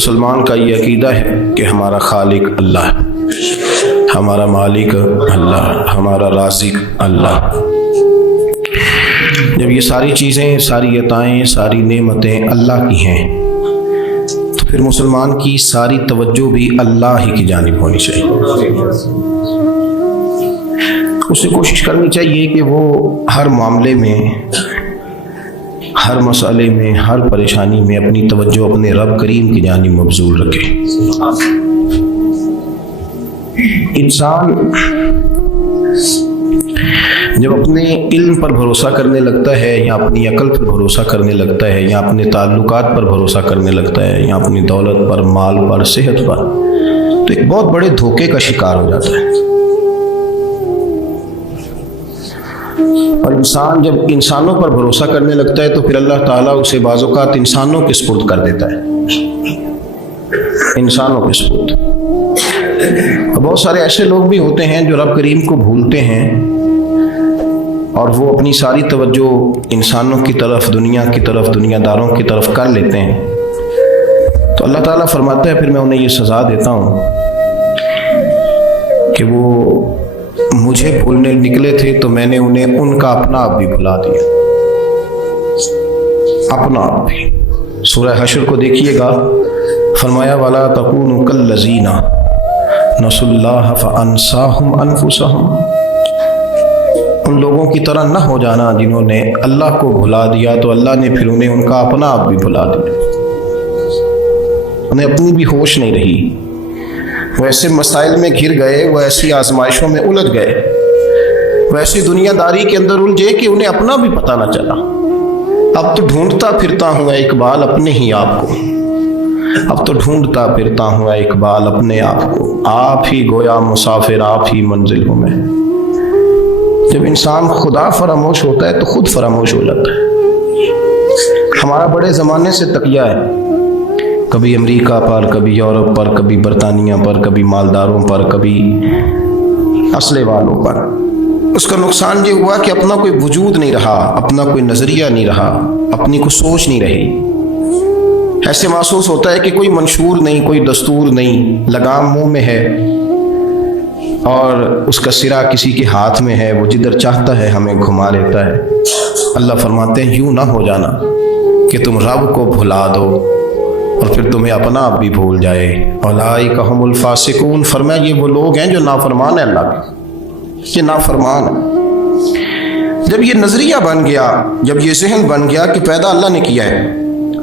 مسلمان کا یہ عقیدہ ہے کہ ہمارا خالق اللہ ہے، ہمارا مالک اللہ، ہمارا رازق اللہ۔ جب یہ ساری چیزیں، ساری عطائیں، ساری نعمتیں اللہ کی ہیں تو پھر مسلمان کی ساری توجہ بھی اللہ ہی کی جانب ہونی چاہیے۔ اسے کوشش کرنی چاہیے کہ وہ ہر معاملے میں، ہر مسئلے میں، ہر پریشانی میں اپنی توجہ اپنے رب کریم کی جانب مبذول رکھے۔ انسان جب اپنے علم پر بھروسہ کرنے لگتا ہے، یا اپنی عقل پر بھروسہ کرنے لگتا ہے، یا اپنے تعلقات پر بھروسہ کرنے لگتا ہے، یا اپنی دولت پر، مال پر، صحت پر، تو ایک بہت بڑے دھوکے کا شکار ہو جاتا ہے۔ اور انسان جب انسانوں پر بھروسہ کرنے لگتا ہے تو پھر اللہ تعالیٰ اسے بعض اوقات انسانوں کے سپرد کر دیتا ہے، انسانوں کے سپرد۔ اور بہت سارے ایسے لوگ بھی ہوتے ہیں جو رب کریم کو بھولتے ہیں اور وہ اپنی ساری توجہ انسانوں کی طرف، دنیا کی طرف، دنیا داروں کی طرف کر لیتے ہیں۔ تو اللہ تعالیٰ فرماتا ہے پھر میں انہیں یہ سزا دیتا ہوں کہ وہ مجھے بھولنے نکلے تھے تو میں نے انہیں ان کا اپنا آپ بھی بھلا دیا، اپنا آپ بھی۔ سورہ حشر کو دیکھیے گا، فرمایا وَلَا تَكُونُوا كَالَّذِينَ نَسُوا اللَّهَ فَأَنسَاهُمْ أَنفُسَهُمْ۔ ان لوگوں کی طرح نہ ہو جانا جنہوں نے اللہ کو بھلا دیا تو اللہ نے پھر انہیں ان کا اپنا آپ بھی بھلا دیا، انہیں اپنی بھی ہوش نہیں رہی۔ وہ ایسے مسائل میں گھر گئے، وہ ایسی آزمائشوں میں الجھ گئے، وہ ایسی دنیا داری کے اندر الجھے کہ انہیں اپنا بھی پتہ نہ چلا۔ اب تو ڈھونڈتا پھرتا ہوں اے اقبال اپنے ہی آپ کو، اب تو ڈھونڈتا پھرتا ہوں اے اقبال اپنے آپ کو، آپ ہی گویا مسافر، آپ ہی منزل ہوں میں۔ جب انسان خدا فراموش ہوتا ہے تو خود فراموش ہو جاتا ہے۔ ہمارا بڑے زمانے سے تقیہ ہے، کبھی امریکہ پر، کبھی یورپ پر، کبھی برطانیہ پر، کبھی مالداروں پر، کبھی اسلحے والوں پر۔ اس کا نقصان یہ ہوا کہ اپنا کوئی وجود نہیں رہا، اپنا کوئی نظریہ نہیں رہا، اپنی کوئی سوچ نہیں رہی۔ ایسے محسوس ہوتا ہے کہ کوئی منشور نہیں، کوئی دستور نہیں، لگام منہ میں ہے اور اس کا سرا کسی کے ہاتھ میں ہے، وہ جدھر چاہتا ہے ہمیں گھما لیتا ہے۔ اللہ فرماتے ہیں یوں نہ ہو جانا کہ تم رب کو بھلا دو اور پھر تمہیں اپنا آپ بھی بھول جائے۔ اولئک هم الفاسقون، فرمایا یہ وہ لوگ ہیں جو نافرمان ہیں اللہ کے، یہ نافرمان ہیں۔ جب یہ نظریہ بن گیا، جب یہ ذہن بن گیا کہ پیدا اللہ نے کیا ہے،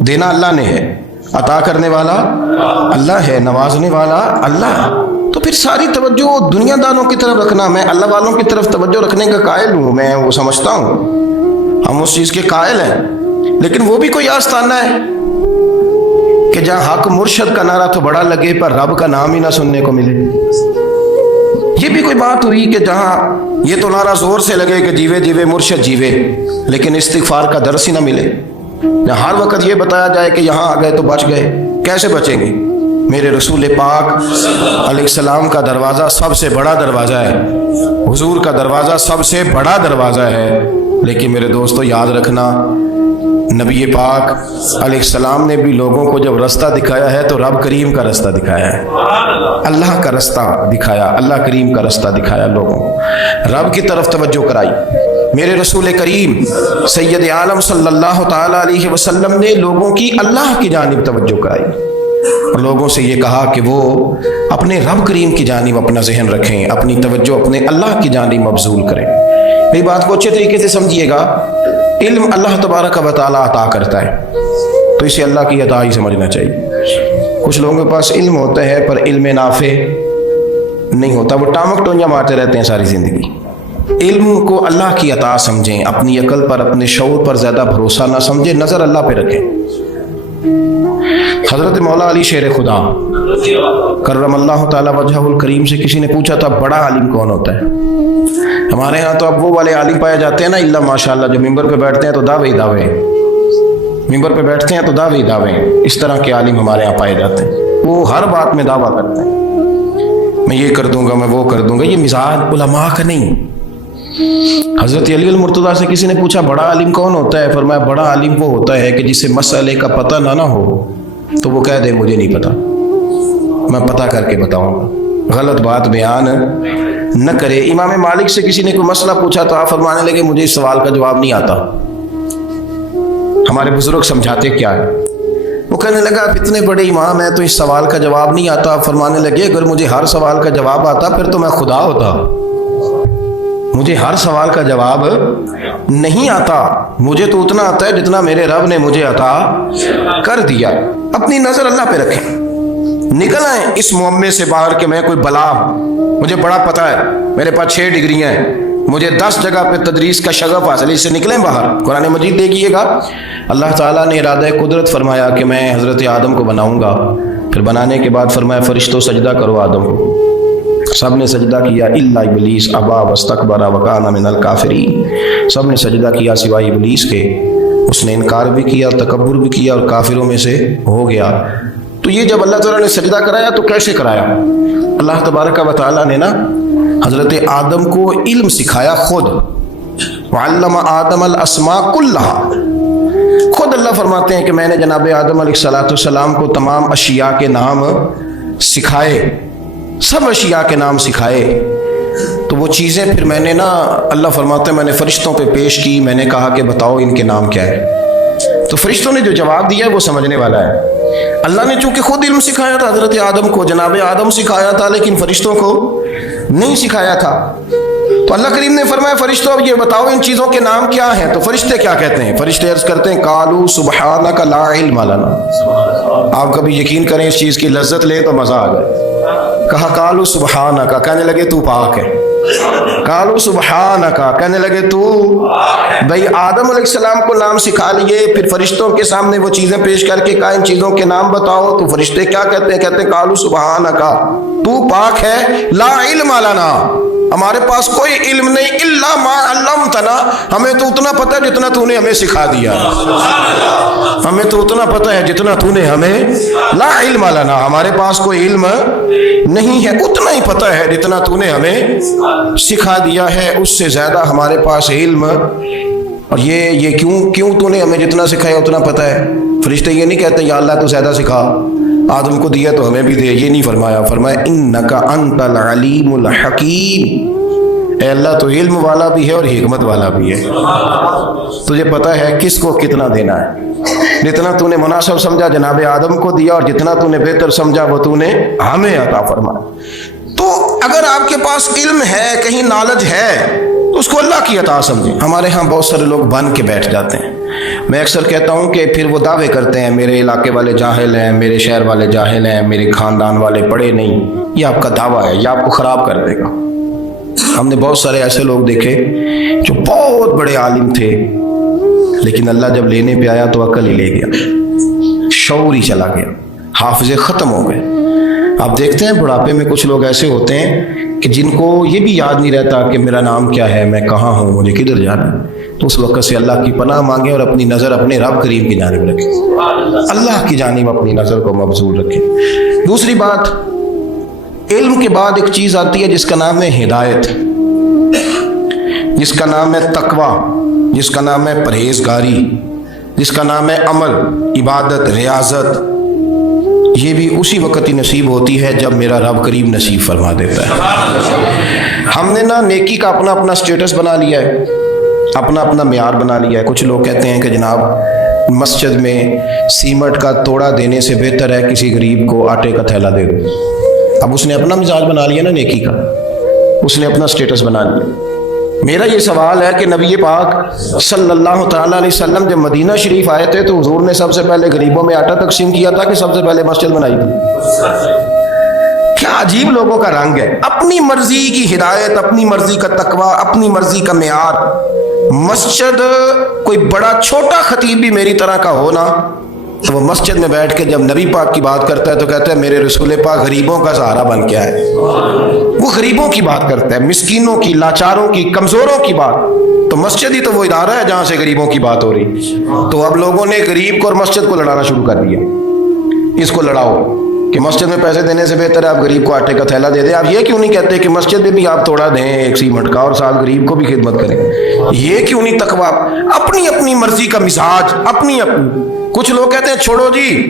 دینا اللہ نے ہے، عطا کرنے والا اللہ ہے، نوازنے والا اللہ، تو پھر ساری توجہ دنیا داروں کی طرف رکھنا، میں اللہ والوں کی طرف توجہ رکھنے کا قائل ہوں، میں وہ سمجھتا ہوں، ہم اس چیز کے قائل ہیں، لیکن وہ بھی کوئی آستانہ ہے کہ جہاں حق مرشد کا نعرہ تو بڑا لگے پر رب کا نام ہی نہ سننے کو ملے۔ یہ بھی کوئی بات ہوئی کہ جہاں یہ تو نعرہ زور سے لگے کہ جیوے جیوے مرشد جیوے، لیکن استغفار کا درس ہی نہ ملے۔ جہاں ہر وقت یہ بتایا جائے کہ یہاں آ گئے تو بچ گئے، کیسے بچیں گے؟ میرے رسول پاک علیہ السلام کا دروازہ سب سے بڑا دروازہ ہے، حضور کا دروازہ سب سے بڑا دروازہ ہے، لیکن میرے دوستو یاد رکھنا، نبی پاک علیہ السلام نے بھی لوگوں کو جب رستہ دکھایا ہے تو رب کریم کا رستہ دکھایا ہے، اللہ کا رستہ دکھایا، اللہ کریم کا رستہ دکھایا، لوگوں رب کی طرف توجہ کرائی۔ میرے رسول کریم سید عالم صلی اللہ تعالیٰ علیہ وسلم نے لوگوں کی اللہ کی جانب توجہ کرائی اور لوگوں سے یہ کہا کہ وہ اپنے رب کریم کی جانب اپنا ذہن رکھیں، اپنی توجہ اپنے اللہ کی جانب مبذول کریں۔ میری بات کو اچھے طریقے سے سمجھیے گا، علم اللہ تبارک و تعالیٰ عطا کرتا ہے تو اسے اللہ کی عطا ہی سمجھنا چاہیے۔ کچھ لوگوں کے پاس علم ہوتا ہے پر علم نافع نہیں ہوتا، وہ ٹامک ٹونجا مارتے رہتے ہیں ساری زندگی۔ علم کو اللہ کی عطا سمجھیں، اپنی عقل پر، اپنے شعور پر زیادہ بھروسہ نہ سمجھیں، نظر اللہ پہ رکھیں۔ حضرت مولا علی شیر خدا کرم اللہ تعالیٰ وجہہ الکریم سے کسی نے پوچھا تھا بڑا عالم کون ہوتا ہے؟ ہمارے ہاں تو اب وہ والے عالم پائے جاتے ہیں نا، اللہ ماشاءاللہ، جو ممبر پہ بیٹھتے ہیں تو دعوے ہی دعوے، ممبر پہ بیٹھتے ہیں تو دعوے ہی دعوے، اس طرح کے عالم ہمارے ہاں پائے جاتے ہیں، وہ ہر بات میں دعویٰ کرتے ہیں، میں یہ کر دوں گا، میں وہ کر دوں گا۔ یہ مزاج علماء کا نہیں۔ حضرت علی المرتضیٰ سے کسی نے پوچھا بڑا عالم کون ہوتا ہے؟ فرمایا بڑا عالم وہ ہوتا ہے کہ جسے مسئلے کا پتہ نہ ہو تو وہ کہہ دے مجھے نہیں پتا، میں پتہ کر کے بتاؤں گا، غلط بات بیان نہ کرے۔ امام مالک سے کسی نے کوئی مسئلہ پوچھا تو آپ فرمانے لگے مجھے اس سوال کا جواب نہیں آتا۔ ہمارے بزرگ سمجھاتے کیا ہے؟ وہ کہنے لگا آپ اتنے بڑے امام ہیں تو اس سوال کا جواب نہیں آتا۔ آپ فرمانے لگے اگر مجھے ہر سوال کا جواب آتا پھر تو میں خدا ہوتا۔ مجھے ہر سوال کا جواب نہیں آتا، مجھے تو اتنا آتا ہے جتنا میرے رب نے مجھے عطا کر دیا۔ اپنی نظر اللہ پہ رکھیں، نکل آئیں اس معمے سے باہر کہ میں کوئی بلا، مجھے بڑا پتہ ہے، میرے پاس 6 ڈگریاں ہیں، مجھے 10 جگہ پہ تدریس کا شغف حاصل ہے، اس سے نکلیں باہر۔ قرآن مجید دیکھیے گا اللہ تعالیٰ نے ارادہ قدرت فرمایا کہ میں حضرت آدم کو بناؤں گا، پھر بنانے کے بعد فرمایا فرشتوں سجدہ کرو آدم کو، سب نے سجدہ کیا الا ابلیس ابا واستکبر وکان من الکافرین، سب نے سجدہ کیا سوائے ابلیس کے، اس نے انکار بھی کیا، تکبر بھی کیا اور کافروں میں سے ہو گیا۔ تو یہ جب اللہ تعالیٰ نے سجدہ کرایا تو کیسے کرایا؟ اللہ تبارک و تعالیٰ نے نا حضرت آدم کو علم سکھایا خود، وعلم آدم الاسماء کلہا، خود اللہ فرماتے ہیں کہ میں نے جناب آدم علیہ السلام کو تمام اشیاء کے نام سکھائے، سب اشیاء کے نام سکھائے۔ تو وہ چیزیں پھر میں نے نا، اللہ فرماتے ہیں میں نے فرشتوں پہ پیش کی، میں نے کہا کہ بتاؤ ان کے نام کیا ہے، تو فرشتوں نے جو جواب دیا ہے وہ سمجھنے والا ہے۔ اللہ نے چونکہ خود علم سکھایا تھا حضرت آدم کو، جناب آدم سکھایا تھا، لیکن فرشتوں کو نہیں سکھایا تھا۔ تو اللہ کریم نے فرمایا فرشتوں اب یہ بتاؤ ان چیزوں کے نام کیا ہیں؟ تو فرشتے کیا کہتے ہیں؟ فرشتے عرض کرتے ہیں قالوا سبحانک لا علم لنا۔ آپ کبھی یقین کریں اس چیز کی لذت لیں تو مزہ آ گئے۔ کہا قالوا سبحانک، کہنے لگے تو پاک ہے، قالوا سبحانک، کہنے لگے تو، بھئی آدم علیہ السلام کو نام سکھا لیے، پھر فرشتوں کے سامنے وہ چیزیں پیش کر کے کہا ان چیزوں کے نام بتاؤ، تو فرشتے کیا کہتے ہیں؟ کہتے ہیں قالوا سبحانک، تو پاک ہے، لا علم لنا، ہمارے پاس کوئی علم نہیں، الا ما علمتنا، ہمیں تو اتنا پتہ ہے جتنا تو نے ہمیں سکھا دیا، ہمیں تو اتنا پتہ ہے جتنا تو نے ہمیں، لا علم لنا، ہمارے پاس کوئی علم نہیں ہے، اتنا ہی پتہ ہے جتنا تو نے ہمیں سکھا دیا ہے، اس سے زیادہ ہمارے پاس علم، اور یہ کیوں تو نے ہمیں جتنا سکھایا اتنا پتہ ہے۔ فرشتے یہ نہیں کہتے یا اللہ تو زیادہ سکھا، آدم کو دیا تو ہمیں بھی دے، یہ نہیں فرمایا، فرمایا انک انت العلیم الحکیم، اے اللہ تو علم والا بھی ہے اور حکمت والا بھی ہے، تجھے پتہ ہے کس کو کتنا دینا ہے، جتنا تو نے مناسب سمجھا جناب آدم کو دیا، اور جتنا تو نے بہتر سمجھا وہ تو نے ہمیں عطا فرمایا۔ تو اگر آپ کے پاس علم ہے، کہیں نالج ہے، تو اس کو اللہ کی عطا سمجھیں۔ ہمارے ہاں بہت سارے لوگ بن کے بیٹھ جاتے ہیں، میں اکثر کہتا ہوں کہ پھر وہ دعوے کرتے ہیں میرے علاقے والے جاہل ہیں، میرے شہر والے جاہل ہیں، میرے خاندان والے پڑھے نہیں، یہ آپ کا دعویٰ ہے، یہ آپ کو خراب کر دے گا۔ ہم نے بہت سارے ایسے لوگ دیکھے جو بہت بڑے عالم تھے، لیکن اللہ جب لینے پہ آیا تو عقل ہی لے گیا، شعور ہی چلا گیا، حافظے ختم ہو گئے۔ آپ دیکھتے ہیں بڑھاپے میں کچھ لوگ ایسے ہوتے ہیں کہ جن کو یہ بھی یاد نہیں رہتا کہ میرا نام کیا ہے، میں کہاں ہوں، مجھے کدھر جانا ہے۔ تو اس وقت سے اللہ کی پناہ مانگیں اور اپنی نظر اپنے رب کریم کی جانب رکھیں، اللہ کی جانب اپنی نظر کو مبذول رکھیں۔ دوسری بات، علم کے بعد ایک چیز آتی ہے جس کا نام ہے ہدایت، جس کا نام ہے تقویٰ، جس کا نام ہے پرہیزگاری، جس کا نام ہے عمل، عبادت، ریاضت۔ یہ بھی اسی وقت ہی نصیب ہوتی ہے جب میرا رب کریم نصیب فرما دیتا ہے۔ ہم نے نا نیکی کا اپنا اپنا سٹیٹس بنا لیا ہے، اپنا اپنا معیار بنا لیا ہے۔ کچھ لوگ کہتے ہیں کہ جناب مسجد میں سیمنٹ کا توڑا دینے سے بہتر ہے کسی غریب کو آٹے کا تھیلا دے دو۔ اب اس نے اپنا مزاج بنا لیا نا نیکی کا، اس نے اپنا سٹیٹس بنا لیا۔ میرا یہ سوال ہے کہ نبی پاک صلی اللہ تعالیٰ علیہ وسلم جب مدینہ شریف آئے تھے تو حضور نے سب سے پہلے غریبوں میں آٹا تقسیم کیا تھا کہ سب سے پہلے مسجد بنائی تھی؟ کیا عجیب لوگوں کا رنگ ہے، اپنی مرضی کی ہدایت، اپنی مرضی کا تقویٰ، اپنی مرضی کا معیار۔ مسجد کوئی بڑا چھوٹا خطیب بھی میری طرح کا ہونا تو وہ مسجد میں بیٹھ کے جب نبی پاک کی بات کرتا ہے تو کہتا ہے میرے رسول پاک غریبوں کا سہارا بن کے آئے۔ وہ غریبوں کی بات کرتا ہے، مسکینوں کی، لاچاروں کی، کمزوروں کی بات۔ تو مسجد ہی تو وہ ادارہ ہے جہاں سے غریبوں کی بات ہو رہی۔ تو اب لوگوں نے غریب کو اور مسجد کو لڑانا شروع کر دیا، اس کو لڑاؤ کہ مسجد میں پیسے دینے سے بہتر ہے آپ غریب کو آٹے کا تھیلا دے دیں۔ آپ یہ کیوں نہیں کہتے کہ مسجد میں بھی آپ توڑا دیں ایک سیمنٹ کا اور ساتھ غریب کو بھی خدمت کریں؟ یہ کیوں نہیں تقویٰ؟ اپنی اپنی مرضی کا مزاج، اپنی اپنی۔ کچھ لوگ کہتے ہیں چھوڑو جی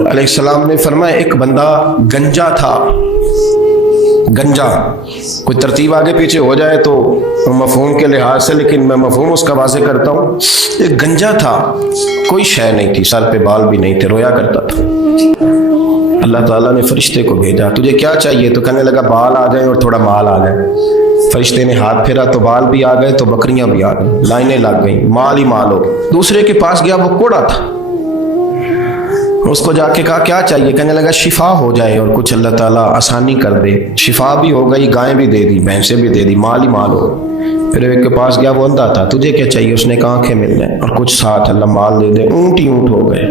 علیہ السلام نے فرمایا ایک بندہ گنجا تھا. گنجا کوئی ترتیب آگے پیچھے ہو جائے تو مفہوم کے لحاظ سے، لیکن میں مفہوم اس کا واضح کرتا ہوں. ایک گنجا تھا، کوئی شے نہیں تھی، سر پہ بال بھی نہیں تھے، رویا کرتا تھا. اللہ تعالیٰ نے فرشتے کو بھیجا، تجھے کیا چاہیے؟ تو کہنے لگا بال آ جائیں اور تھوڑا مال آ جائے. فرشتے نے ہاتھ پھیرا تو بال بھی آ گئے تو بکریاں بھی آ گئیں، لائنیں لگ گئیں، مال ہی مال ہو. دوسرے کے پاس گیا، وہ کوڑا تھا. اس کو جا کے کہا کیا چاہیے؟ کہنے لگا شفا ہو جائے اور کچھ اللہ تعالیٰ آسانی کر دے. شفا بھی ہو گئی، گائیں بھی دے دی، بھینسیں بھی دے دی، مال ہی مال ہو. پھر ایک کے پاس گیا، وہ اندھا تھا. تجھے کیا چاہیے؟ اس نے کہا آنکھیں مل جائیں اور کچھ ساتھ اللہ مال دے دے. اونٹ ہی اونٹ ہو گئے.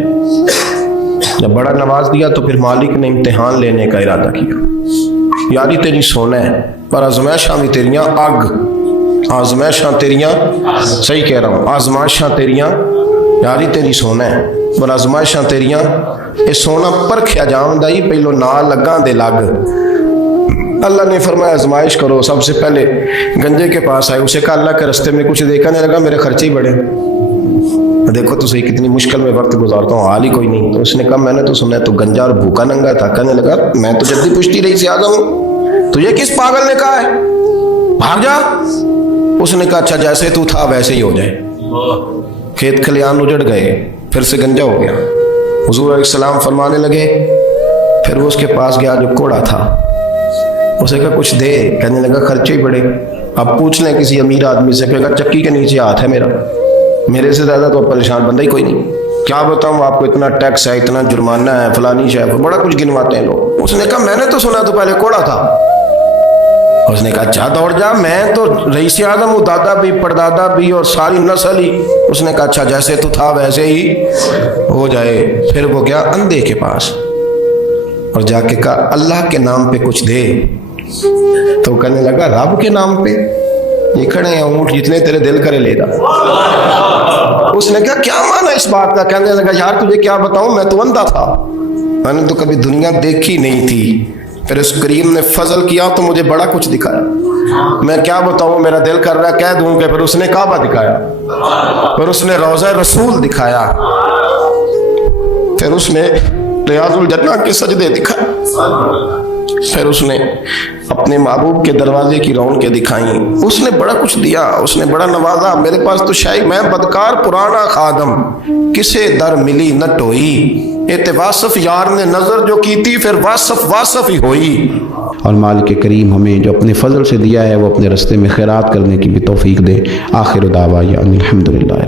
جب بڑا نواز دیا تو پھر مالک نے امتحان لینے کا ارادہ کیا. یاری تیری سونا ہے پر آزمائشاں بھی تیریاں اگ. آزمائشاں تیریاں، صحیح کہہ رہا ہوں، آزمائشاں تیریاں، یاری تیری سونا ہے پر آزمائشاں تیریاں. یہ سونا پرکھیا جاؤں ہی پہلو نال لگاں دے لگ. اللہ نے فرمایا آزمائش کرو. سب سے پہلے گنجے کے پاس آئے، اسے کہا اللہ کے رستے میں کچھ دیکھا نہیں لگا، میرے خرچے ہی بڑے. دیکھو تو صحیح کتنی مشکل میں وقت گزارتا ہوں، حال ہی کوئی نہیں. تو اس نے کہا میں نے تو سنا ہے تو گنجا اور بھوکا ننگا تھا. کہنے لگا میں تو جلدی پشتی رہی سے اعظم ہوں، تجھے کس پاگل نے کہا ہے؟ بھاگ جا. اس نے کہا اچھا جیسے تو تھا ویسے ہی ہو جائے. کھیت کھلیان اجڑ گئے، پھر سے گنجا ہو گیا. حضور علیہ السلام فرمانے لگے. پھر وہ اس کے پاس گیا جو کوڑا تھا، اسے کہا کچھ دے. کہنے لگا خرچے ہی بڑے. اب پوچھ لیں کسی امیر آدمی سے، کہے گا چکی کے نیچے ہاتھ ہے میرا، میرے سے زیادہ تو پریشان بندہ ہی کوئی نہیں. کیا بتاؤں آپ کو، اتنا ٹیکس ہے، اتنا جرمانہ ہے، فلانی شے، بڑا کچھ گنواتے ہیں لوگ. اس نے کہا میں نے تو سنا تو پہلے کوڑا تھا. اس نے کہا اچھا دوڑ جا، میں تو رئیس اعظم ہوں، دادا بھی پردادا بھی اور ساری نسل ہی. اس نے کہا اچھا جیسے تو تھا ویسے ہی ہو جائے. پھر وہ گیا اندھے کے پاس اور جا کے کہا اللہ کے نام پہ کچھ دے. تو کہنے لگا رب کے نام پہ؟ یہ کھڑے ہیں اونٹ، جتنے تیرے دل کرے لے گا. اس نے کہا کیا مانا اس بات کا؟ کہنے لگا یار تجھے کیا بتاؤں، میں تو اندھا تھا، میں نے تو کبھی دنیا دیکھی نہیں تھی. پھر اس کریم نے فضل کیا تو مجھے بڑا کچھ دکھایا. میں کیا بتاؤں، میرا دل کر رہا ہے کہہ دوں کہ پھر اس نے کعبہ دکھایا، پھر اس نے روضہ رسول دکھایا، پھر اس نے ریاض الجنہ کے سجدے دکھائے، پھر اس نے اپنے محبوب کے دروازے کی رونقیں دکھائیں. اس نے بڑا کچھ دیا، اس نے بڑا نوازا. میرے پاس تو شاید میں بدکار پرانا خادم، کسے در ملی نہ ٹوئی. واصف یار نے نظر جو کی تھی پھر واصف ہی ہوئی. اور مالک کریم ہمیں جو اپنے فضل سے دیا ہے وہ اپنے رستے میں خیرات کرنے کی بھی توفیق دے. آخر دعوانا الحمدللہ.